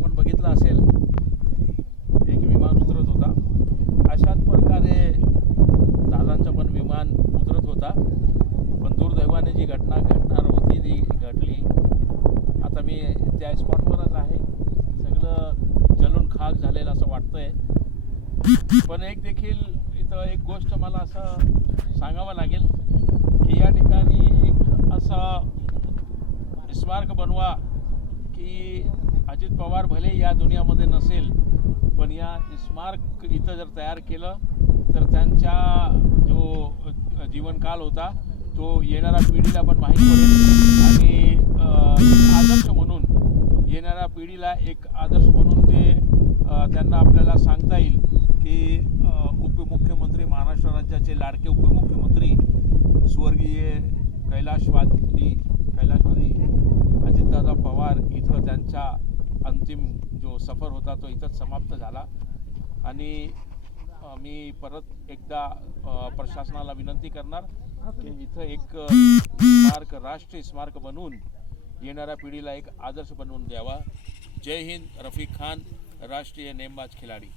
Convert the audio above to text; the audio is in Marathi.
आपण बघितलं असेल, एक विमान उतरत होता. अशाच प्रकारे दादांचं पण विमान उतरत होता, पण दुर्दैवाने जी घटना घडणार होती ती घडली. आता मी त्या स्पॉटवरच आहे. सगळं जलून खाक झालेलं असं वाटतंय. पण एक देखील इथं एक गोष्ट मला असं सांगावं लागेल की या ठिकाणी एक असा स्मारक बनवा की अजित पवार भले या दुनियामध्ये नसेल, पण या स्मारक इथं जर तयार केलं तर त्यांचा जो जीवनकाल होता तो येणाऱ्या पिढीला पण माहीत पडेल आणि एक आदर्श म्हणून येणाऱ्या पिढीला एक आदर्श म्हणून ते त्यांना आपल्याला सांगता येईल की उपमुख्यमंत्री, महाराष्ट्र राज्याचे लाडके उपमुख्यमंत्री स्वर्गीय कैलाशवादी अजितदादा पवार इथं त्यांचा अंतिम जो सफर होता तो इथंच समाप्त झाला. आणि मी परत एकदा प्रशासनाला विनंती करणार की इथं एक स्मारक, राष्ट्रीय स्मारक बनवून येणाऱ्या पिढीला एक आदर्श बनवून द्यावा. जय हिंद. रफिक खान, राष्ट्रीय नेमबाज खिलाडी.